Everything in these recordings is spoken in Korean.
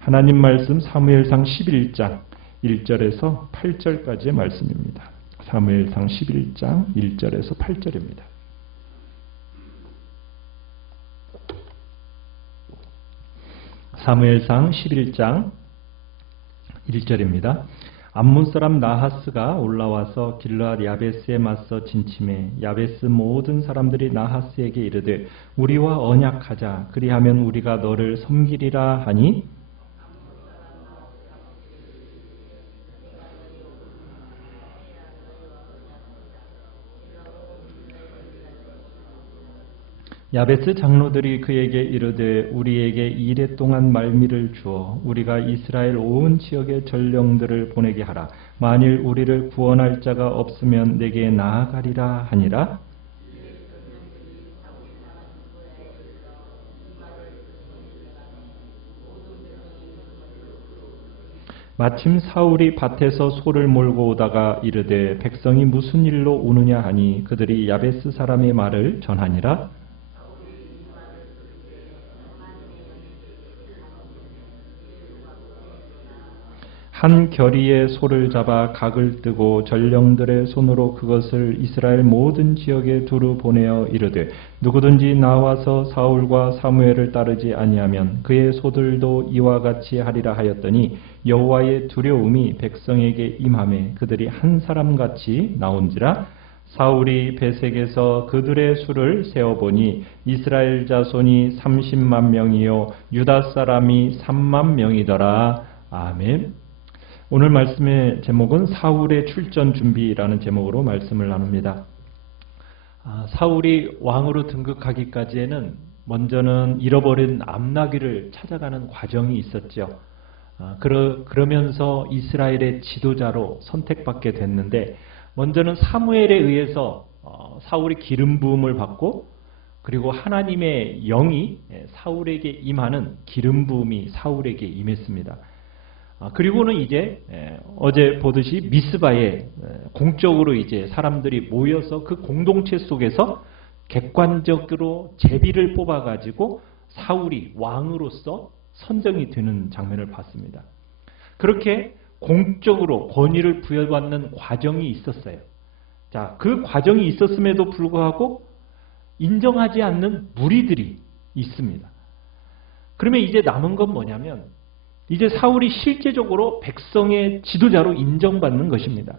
하나님 말씀 사무엘상 11장 1절에서 8절까지의 말씀입니다. 사무엘상 11장 1절에서 8절입니다. 사무엘상 11장 1절입니다. 암몬 사람 나하스가 올라와서 길르앗 야베스에 맞서 진침해 야베스 모든 사람들이 나하스에게 이르되 우리와 언약하자 그리하면 우리가 너를 섬기리라 하니 야베스 장로들이 그에게 이르되 우리에게 이레 동안 말미를 주어 우리가 이스라엘 온 지역의 전령들을 보내게 하라. 만일 우리를 구원할 자가 없으면 내게 나아가리라 하니라. 마침 사울이 밭에서 소를 몰고 오다가 이르되 백성이 무슨 일로 오느냐 하니 그들이 야베스 사람의 말을 전하니라. 한 결의의 소를 잡아 각을 뜨고 전령들의 손으로 그것을 이스라엘 모든 지역에 두루 보내어 이르되 누구든지 나와서 사울과 사무엘을 따르지 아니하면 그의 소들도 이와 같이 하리라 하였더니 여호와의 두려움이 백성에게 임하매 그들이 한 사람같이 나온지라. 사울이 베색에서 그들의 수를 세어보니 이스라엘 자손이 30만 명이요 유다 사람이 3만 명이더라. 아멘. 오늘 말씀의 제목은 사울의 출전 준비라는 제목으로 말씀을 나눕니다. 사울이 왕으로 등극하기까지에는 먼저는 잃어버린 암나귀를 찾아가는 과정이 있었죠. 그러면서 이스라엘의 지도자로 선택받게 됐는데 먼저는 사무엘에 의해서 사울이 기름 부음을 받고 그리고 하나님의 영이 사울에게 임하는 기름 부음이 사울에게 임했습니다. 그리고는 이제 어제 보듯이 미스바에 공적으로 이제 사람들이 모여서 그 공동체 속에서 객관적으로 제비를 뽑아가지고 사울이 왕으로서 선정이 되는 장면을 봤습니다. 그렇게 공적으로 권위를 부여받는 과정이 있었어요. 자, 그 과정이 있었음에도 불구하고 인정하지 않는 무리들이 있습니다. 그러면 이제 남은 건 뭐냐면 이제 사울이 실제적으로 백성의 지도자로 인정받는 것입니다.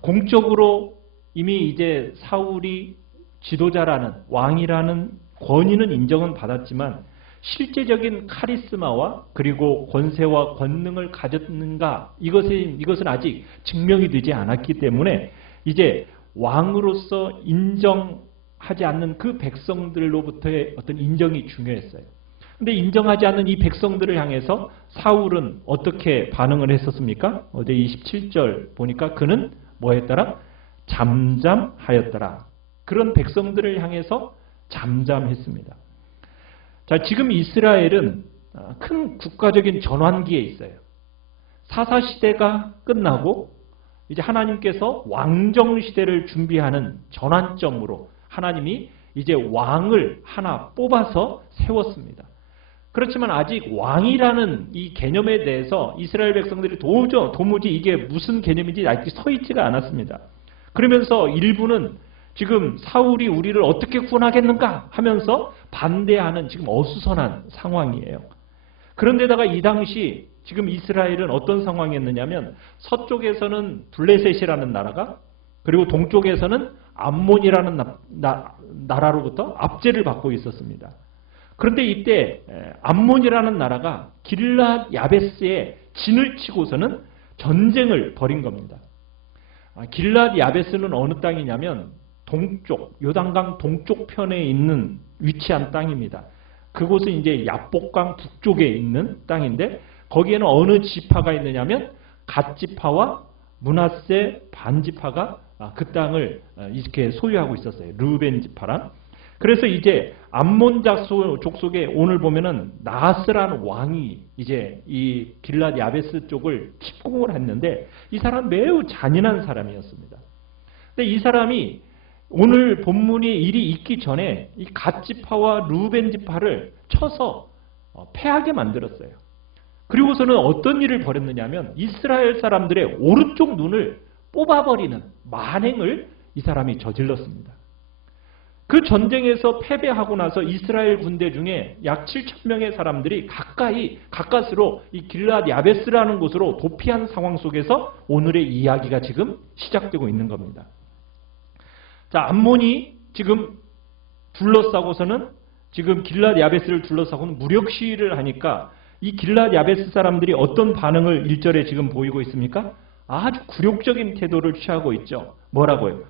공적으로 이미 이제 사울이 지도자라는 왕이라는 권위는 인정은 받았지만 실제적인 카리스마와 그리고 권세와 권능을 가졌는가 이것은 아직 증명이 되지 않았기 때문에 이제 왕으로서 인정하지 않는 그 백성들로부터의 어떤 인정이 중요했어요. 근데 인정하지 않는 이 백성들을 향해서 사울은 어떻게 반응을 했었습니까? 어제 27절 보니까 그는 뭐 했더라? 잠잠하였더라. 그런 백성들을 향해서 잠잠했습니다. 자, 지금 이스라엘은 큰 국가적인 전환기에 있어요. 사사시대가 끝나고 이제 하나님께서 왕정시대를 준비하는 전환점으로 하나님이 이제 왕을 하나 뽑아서 세웠습니다. 그렇지만 아직 왕이라는 이 개념에 대해서 이스라엘 백성들이 도무지 이게 무슨 개념인지 아직 서 있지가 않았습니다. 그러면서 일부는 지금 사울이 우리를 어떻게 구원하겠는가 하면서 반대하는 지금 어수선한 상황이에요. 그런데다가 이 당시 지금 이스라엘은 어떤 상황이었느냐면 서쪽에서는 블레셋이라는 나라가 그리고 동쪽에서는 암몬이라는 나라로부터 압제를 받고 있었습니다. 그런데 이때 암몬이라는 나라가 길르앗 야베스에 진을 치고서는 전쟁을 벌인 겁니다. 길르앗 야베스는 어느 땅이냐면 동쪽, 요단강 동쪽 편에 있는 위치한 땅입니다. 그곳은 이제 야복강 북쪽에 있는 땅인데 거기에는 어느 지파가 있느냐면 갓 지파와 므낫세 반 지파가 그 땅을 이렇게 소유하고 있었어요. 르우벤 지파랑. 그래서 이제 암몬 족속에 오늘 보면은 나하스라는 왕이 이제 이 길르앗 야베스 쪽을 침공을 했는데 이 사람은 매우 잔인한 사람이었습니다. 근데 이 사람이 오늘 본문의 일이 있기 전에 이 갓 지파와 르우벤 지파를 쳐서 패하게 만들었어요. 그리고서는 어떤 일을 벌였느냐면 이스라엘 사람들의 오른쪽 눈을 뽑아버리는 만행을 이 사람이 저질렀습니다. 그 전쟁에서 패배하고 나서 이스라엘 군대 중에 약 7,000명의 사람들이 가까스로 이 길앗 야베스라는 곳으로 도피한 상황 속에서 오늘의 이야기가 지금 시작되고 있는 겁니다. 자, 암몬이 지금 둘러싸고서는 지금 길앗 야베스를 둘러싸고는 무력 시위를 하니까 이 길앗 야베스 사람들이 어떤 반응을 1절에 지금 보이고 있습니까? 아주 굴욕적인 태도를 취하고 있죠. 뭐라고요?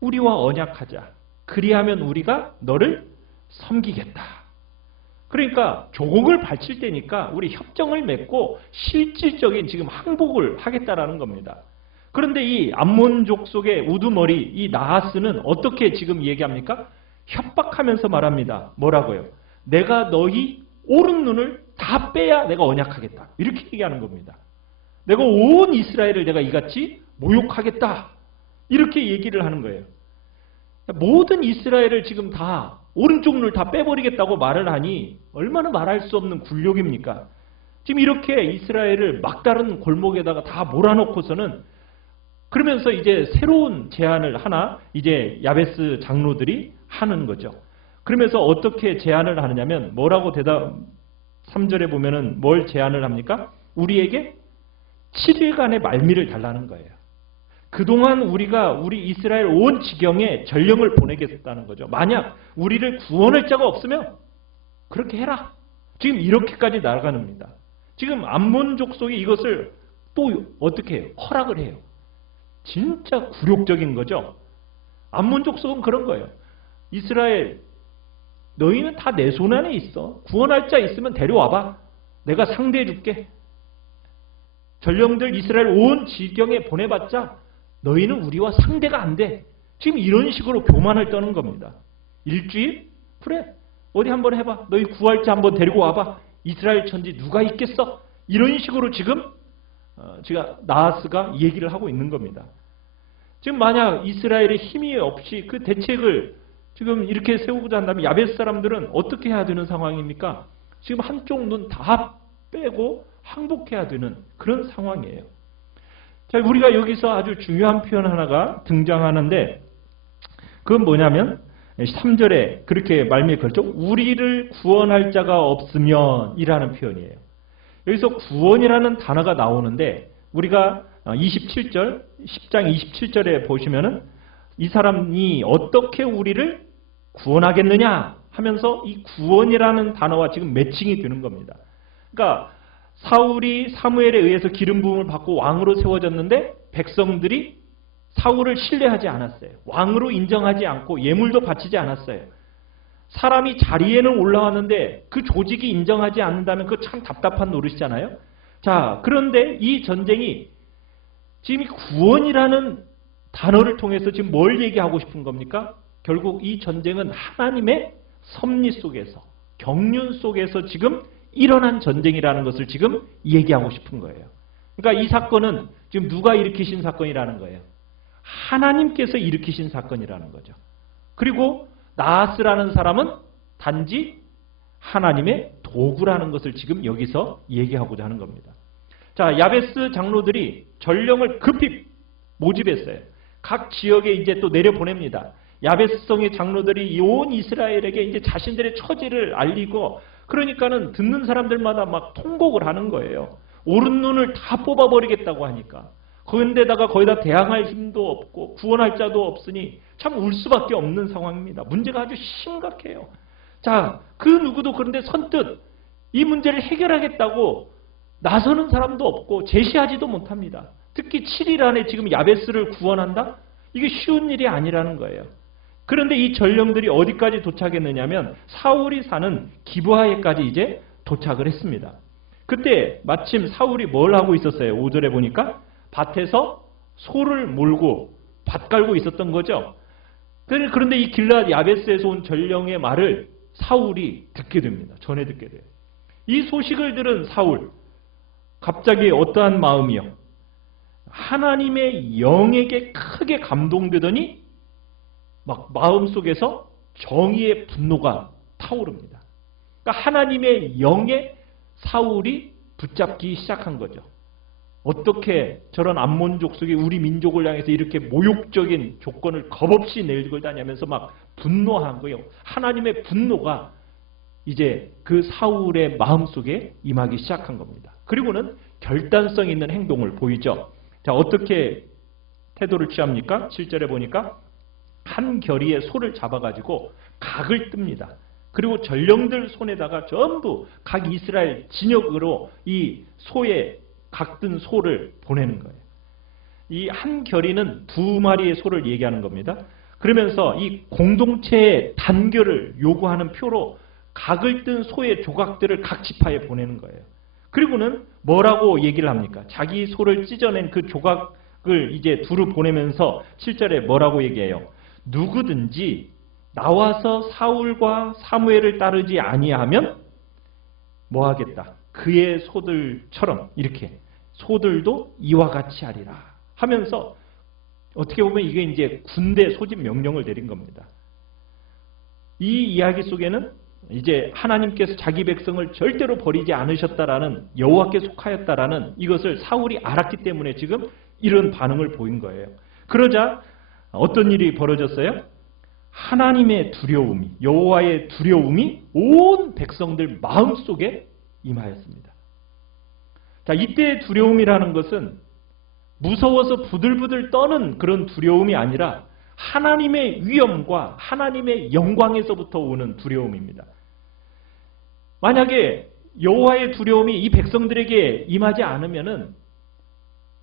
우리와 언약하자. 그리하면 우리가 너를 섬기겠다. 그러니까 조공을 바칠 때니까 우리 협정을 맺고 실질적인 지금 항복을 하겠다라는 겁니다. 그런데 이 암몬족 속의 우두머리 이 나하스는 어떻게 지금 얘기합니까? 협박하면서 말합니다. 뭐라고요? 내가 너희 오른 눈을 다 빼야 내가 언약하겠다. 이렇게 얘기하는 겁니다. 내가 온 이스라엘을 내가 이같이 모욕하겠다. 이렇게 얘기를 하는 거예요. 모든 이스라엘을 지금 다 오른쪽 눈을 다 빼버리겠다고 말을 하니 얼마나 말할 수 없는 굴욕입니까? 지금 이렇게 이스라엘을 막다른 골목에다가 다 몰아놓고서는 그러면서 이제 새로운 제안을 하나 이제 야베스 장로들이 하는 거죠. 그러면서 어떻게 제안을 하느냐면 뭐라고 3절에 보면은 뭘 제안을 합니까? 우리에게 7일간의 말미를 달라는 거예요. 그동안 우리 이스라엘 온 지경에 전령을 보내겠다는 거죠. 만약 우리를 구원할 자가 없으면 그렇게 해라. 지금 이렇게까지 나아가는겁니다. 지금 암몬 족속이 이것을 또 어떻게 해요? 허락을 해요. 진짜 굴욕적인 거죠. 암몬 족속은 그런 거예요. 이스라엘 너희는 다 내 손 안에 있어. 구원할 자 있으면 데려와봐. 내가 상대해 줄게. 전령들 이스라엘 온 지경에 보내봤자 너희는 우리와 상대가 안 돼. 지금 이런 식으로 교만을 떠는 겁니다. 일주일? 그래. 어디 한번 해봐. 너희 구할 자 한번 데리고 와봐. 이스라엘 천지 누가 있겠어? 이런 식으로 지금 나하스가 얘기를 하고 있는 겁니다. 지금 만약 이스라엘의 힘이 없이 그 대책을 지금 이렇게 세우고자 한다면 야베스 사람들은 어떻게 해야 되는 상황입니까? 지금 한쪽 눈 다 빼고 항복해야 되는 그런 상황이에요. 자, 우리가 여기서 아주 중요한 표현 하나가 등장하는데 그건 뭐냐면 3절에 그렇게 말미에 걸쳐 우리를 구원할 자가 없으면 이라는 표현이에요. 여기서 구원이라는 단어가 나오는데 우리가 27절, 10장 27절에 보시면은 이 사람이 어떻게 우리를 구원하겠느냐 하면서 이 구원이라는 단어와 지금 매칭이 되는 겁니다. 그러니까 사울이 사무엘에 의해서 기름 부음을 받고 왕으로 세워졌는데 백성들이 사울을 신뢰하지 않았어요. 왕으로 인정하지 않고 예물도 바치지 않았어요. 사람이 자리에는 올라왔는데 그 조직이 인정하지 않는다면 그거 참 답답한 노릇이잖아요. 자, 그런데 이 전쟁이 지금 이 구원이라는 단어를 통해서 지금 뭘 얘기하고 싶은 겁니까? 결국 이 전쟁은 하나님의 섭리 속에서 경륜 속에서 지금 일어난 전쟁이라는 것을 지금 얘기하고 싶은 거예요. 그러니까 이 사건은 지금 누가 일으키신 사건이라는 거예요. 하나님께서 일으키신 사건이라는 거죠. 그리고 나하스라는 사람은 단지 하나님의 도구라는 것을 지금 여기서 얘기하고자 하는 겁니다. 자, 야베스 장로들이 전령을 급히 모집했어요. 각 지역에 이제 또 내려보냅니다. 야베스성의 장로들이 온 이스라엘에게 이제 자신들의 처지를 알리고 그러니까는 듣는 사람들마다 막 통곡을 하는 거예요. 오른 눈을 다 뽑아버리겠다고 하니까. 그런데다가 거기다 대항할 힘도 없고 구원할 자도 없으니 참 울 수밖에 없는 상황입니다. 문제가 아주 심각해요. 자, 그 누구도 그런데 선뜻 이 문제를 해결하겠다고 나서는 사람도 없고 제시하지도 못합니다. 특히 7일 안에 지금 야베스를 구원한다? 이게 쉬운 일이 아니라는 거예요. 그런데 이 전령들이 어디까지 도착했느냐면 사울이 사는 기브아에까지 이제 도착을 했습니다. 그때 마침 사울이 뭘 하고 있었어요? 5절에 보니까 밭에서 소를 몰고 밭 갈고 있었던 거죠. 그런데 이 길앗 야베스에서 온 전령의 말을 사울이 듣게 됩니다. 전해 듣게 돼요. 이 소식을 들은 사울 갑자기 어떠한 마음이요? 하나님의 영에게 크게 감동되더니 막 마음속에서 정의의 분노가 타오릅니다. 그러니까 하나님의 영에 사울이 붙잡기 시작한 거죠. 어떻게 저런 암몬 족속이 우리 민족을 향해서 이렇게 모욕적인 조건을 겁없이 내걸다냐면서 막 분노한 거예요. 하나님의 분노가 이제 그 사울의 마음속에 임하기 시작한 겁니다. 그리고는 결단성 있는 행동을 보이죠. 자, 어떻게 태도를 취합니까? 7절에 보니까 한 결의의 소를 잡아가지고 각을 뜹니다. 그리고 전령들 손에다가 전부 각 이스라엘 진역으로 이 소의 각든 소를 보내는 거예요. 이 한 결의는 2마리의 소를 얘기하는 겁니다. 그러면서 이 공동체의 단결을 요구하는 표로 각을 뜬 소의 조각들을 각 지파에 보내는 거예요. 그리고는 뭐라고 얘기를 합니까? 자기 소를 찢어낸 그 조각을 이제 두루 보내면서 7절에 뭐라고 얘기해요? 누구든지 나와서 사울과 사무엘을 따르지 아니하면 뭐 하겠다? 그의 소들처럼 이렇게 소들도 이와 같이 하리라 하면서 어떻게 보면 이게 이제 군대 소집 명령을 내린 겁니다. 이 이야기 속에는 이제 하나님께서 자기 백성을 절대로 버리지 않으셨다라는 여호와께 속하였다라는 이것을 사울이 알았기 때문에 지금 이런 반응을 보인 거예요. 그러자 어떤 일이 벌어졌어요? 하나님의 두려움이, 여호와의 두려움이 온 백성들 마음속에 임하였습니다. 자, 이때의 두려움이라는 것은 무서워서 부들부들 떠는 그런 두려움이 아니라 하나님의 위엄과 하나님의 영광에서부터 오는 두려움입니다. 만약에 여호와의 두려움이 이 백성들에게 임하지 않으면은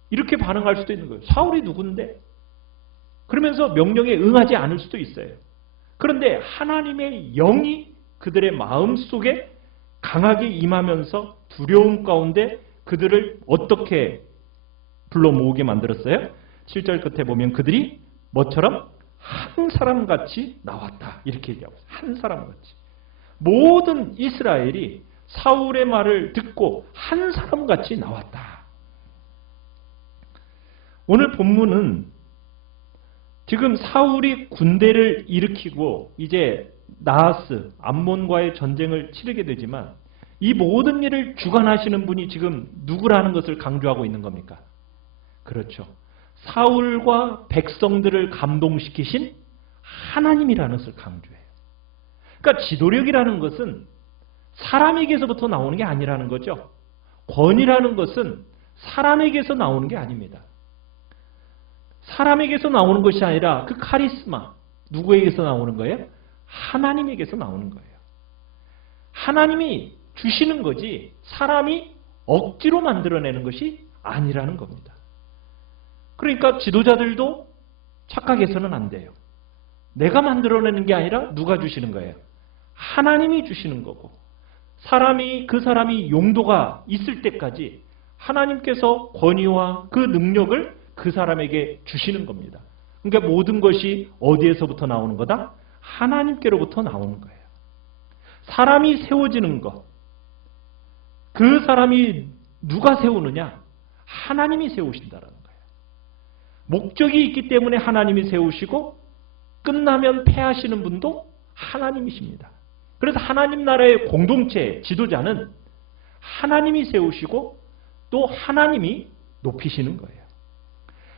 이렇게 반응할 수도 있는 거예요. 사울이 누군데? 그러면서 명령에 응하지 않을 수도 있어요. 그런데 하나님의 영이 그들의 마음속에 강하게 임하면서 두려움 가운데 그들을 어떻게 불러 모으게 만들었어요? 7절 끝에 보면 그들이 뭐처럼 한 사람같이 나왔다. 이렇게 얘기하고 있어요. 한 사람같이. 모든 이스라엘이 사울의 말을 듣고 한 사람같이 나왔다. 오늘 본문은 지금 사울이 군대를 일으키고 이제 나하스, 암몬과의 전쟁을 치르게 되지만 이 모든 일을 주관하시는 분이 지금 누구라는 것을 강조하고 있는 겁니까? 그렇죠. 사울과 백성들을 감동시키신 하나님이라는 것을 강조해요. 그러니까 지도력이라는 것은 사람에게서부터 나오는 게 아니라는 거죠. 권위라는 것은 사람에게서 나오는 게 아닙니다. 사람에게서 나오는 것이 아니라 그 카리스마, 누구에게서 나오는 거예요? 하나님에게서 나오는 거예요. 하나님이 주시는 거지 사람이 억지로 만들어내는 것이 아니라는 겁니다. 그러니까 지도자들도 착각해서는 안 돼요. 내가 만들어내는 게 아니라 누가 주시는 거예요? 하나님이 주시는 거고 사람이 그 사람이 용도가 있을 때까지 하나님께서 권위와 그 능력을 그 사람에게 주시는 겁니다. 그러니까 모든 것이 어디에서부터 나오는 거다? 하나님께로부터 나오는 거예요. 사람이 세워지는 것, 그 사람이 누가 세우느냐? 하나님이 세우신다라는 거예요. 목적이 있기 때문에 하나님이 세우시고 끝나면 패하시는 분도 하나님이십니다. 그래서 하나님 나라의 공동체 지도자는 하나님이 세우시고 또 하나님이 높이시는 거예요.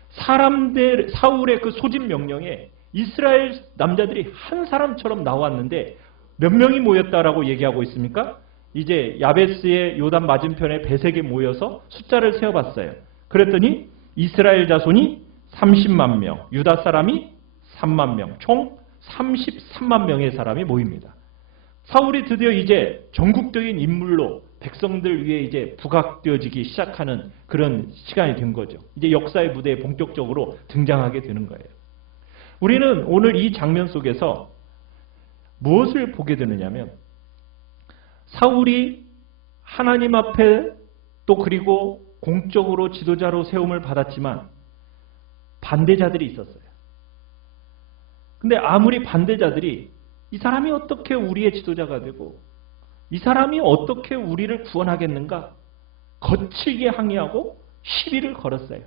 사울의 그 소집 명령에 이스라엘 남자들이 한 사람처럼 나왔는데 몇 명이 모였다라고 얘기하고 있습니까? 이제 야베스의 요단 맞은편에 베색에 모여서 숫자를 세어봤어요. 그랬더니 이스라엘 자손이 30만 명, 유다 사람이 3만 명, 총 33만 명의 사람이 모입니다. 사울이 드디어 이제 전국적인 인물로 백성들 위해 이제 부각되어지기 시작하는 그런 시간이 된 거죠. 이제 역사의 무대에 본격적으로 등장하게 되는 거예요. 우리는 오늘 이 장면 속에서 무엇을 보게 되느냐면 사울이 하나님 앞에 또 그리고 공적으로 지도자로 세움을 받았지만 반대자들이 있었어요. 근데 아무리 반대자들이 이 사람이 어떻게 우리의 지도자가 되고 이 사람이 어떻게 우리를 구원하겠는가 거칠게 항의하고 시비를 걸었어요.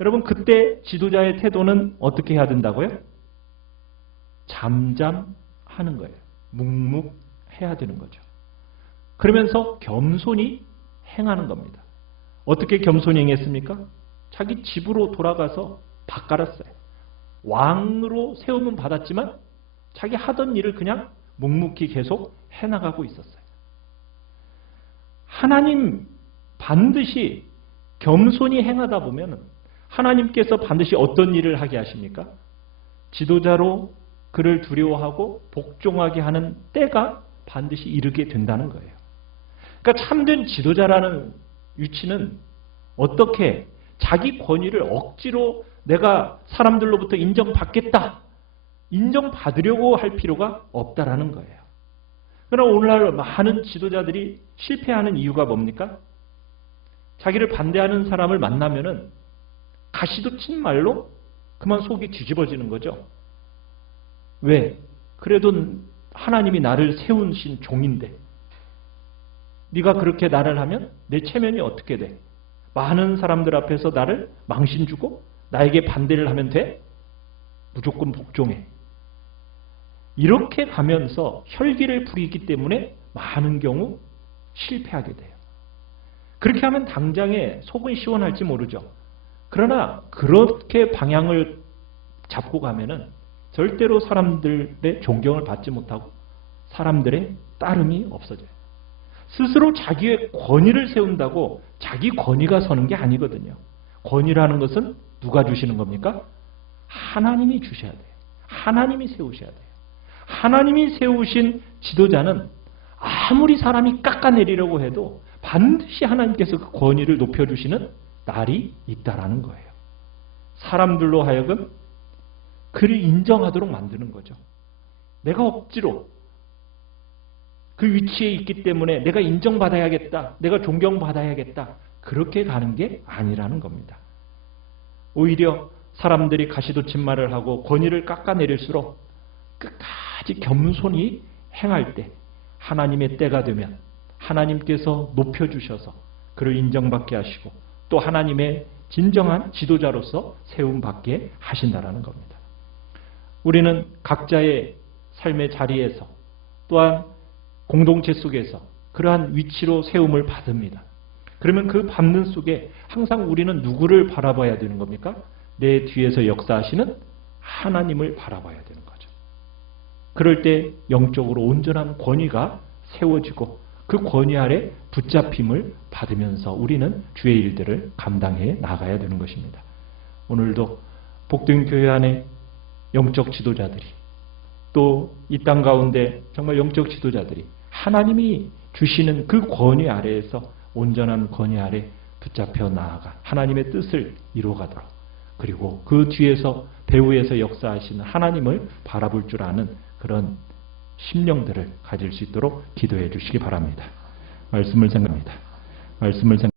여러분 그때 지도자의 태도는 어떻게 해야 된다고요? 잠잠하는 거예요. 묵묵해야 되는 거죠. 그러면서 겸손히 행하는 겁니다. 어떻게 겸손히 행했습니까? 자기 집으로 돌아가서 밥 갈았어요. 왕으로 세움은 받았지만 자기 하던 일을 그냥 묵묵히 계속 해나가고 있었어요. 하나님 반드시 겸손히 행하다 보면 하나님께서 반드시 어떤 일을 하게 하십니까? 지도자로 그를 두려워하고 복종하게 하는 때가 반드시 이르게 된다는 거예요. 그러니까 참된 지도자라는 위치는 어떻게 자기 권위를 억지로 내가 사람들로부터 인정받겠다, 인정받으려고 할 필요가 없다라는 거예요. 그러나 오늘날 많은 지도자들이 실패하는 이유가 뭡니까? 자기를 반대하는 사람을 만나면은 가시도 친 말로 그만 속이 뒤집어지는 거죠. 왜? 그래도 하나님이 나를 세우신 종인데 네가 그렇게 나를 하면 내 체면이 어떻게 돼? 많은 사람들 앞에서 나를 망신 주고 나에게 반대를 하면 돼? 무조건 복종해. 이렇게 가면서 혈기를 부리기 때문에 많은 경우 실패하게 돼요. 그렇게 하면 당장에 속은 시원할지 모르죠. 그러나 그렇게 방향을 잡고 가면은 절대로 사람들의 존경을 받지 못하고 사람들의 따름이 없어져요. 스스로 자기의 권위를 세운다고 자기 권위가 서는 게 아니거든요. 권위라는 것은 누가 주시는 겁니까? 하나님이 주셔야 돼요. 하나님이 세우셔야 돼요. 하나님이 세우신 지도자는 아무리 사람이 깎아내리려고 해도 반드시 하나님께서 그 권위를 높여주시는 날이 있다라는 거예요. 사람들로 하여금 그를 인정하도록 만드는 거죠. 내가 억지로 그 위치에 있기 때문에 내가 인정받아야겠다, 내가 존경받아야겠다, 그렇게 가는 게 아니라는 겁니다. 오히려 사람들이 가시돋친 말을 하고 권위를 깎아내릴수록 끝까지 겸손히 행할 때 하나님의 때가 되면 하나님께서 높여주셔서 그를 인정받게 하시고 또 하나님의 진정한 지도자로서 세움받게 하신다라는 겁니다. 우리는 각자의 삶의 자리에서 또한 공동체 속에서 그러한 위치로 세움을 받습니다. 그러면 그 받는 속에 항상 우리는 누구를 바라봐야 되는 겁니까? 내 뒤에서 역사하시는 하나님을 바라봐야 되는 거죠. 그럴 때 영적으로 온전한 권위가 세워지고 그 권위 아래 붙잡힘을 받으면서 우리는 주의 일들을 감당해 나가야 되는 것입니다. 오늘도 복된 교회 안에 영적 지도자들이 또 이 땅 가운데 정말 영적 지도자들이 하나님이 주시는 그 권위 아래에서 온전한 권위 아래 붙잡혀 나아가 하나님의 뜻을 이루어가도록 그리고 그 뒤에서 배후에서 역사하시는 하나님을 바라볼 줄 아는 그런 심령들을 가질 수 있도록 기도해 주시기 바랍니다. 말씀을 생각합니다. 말씀을 생각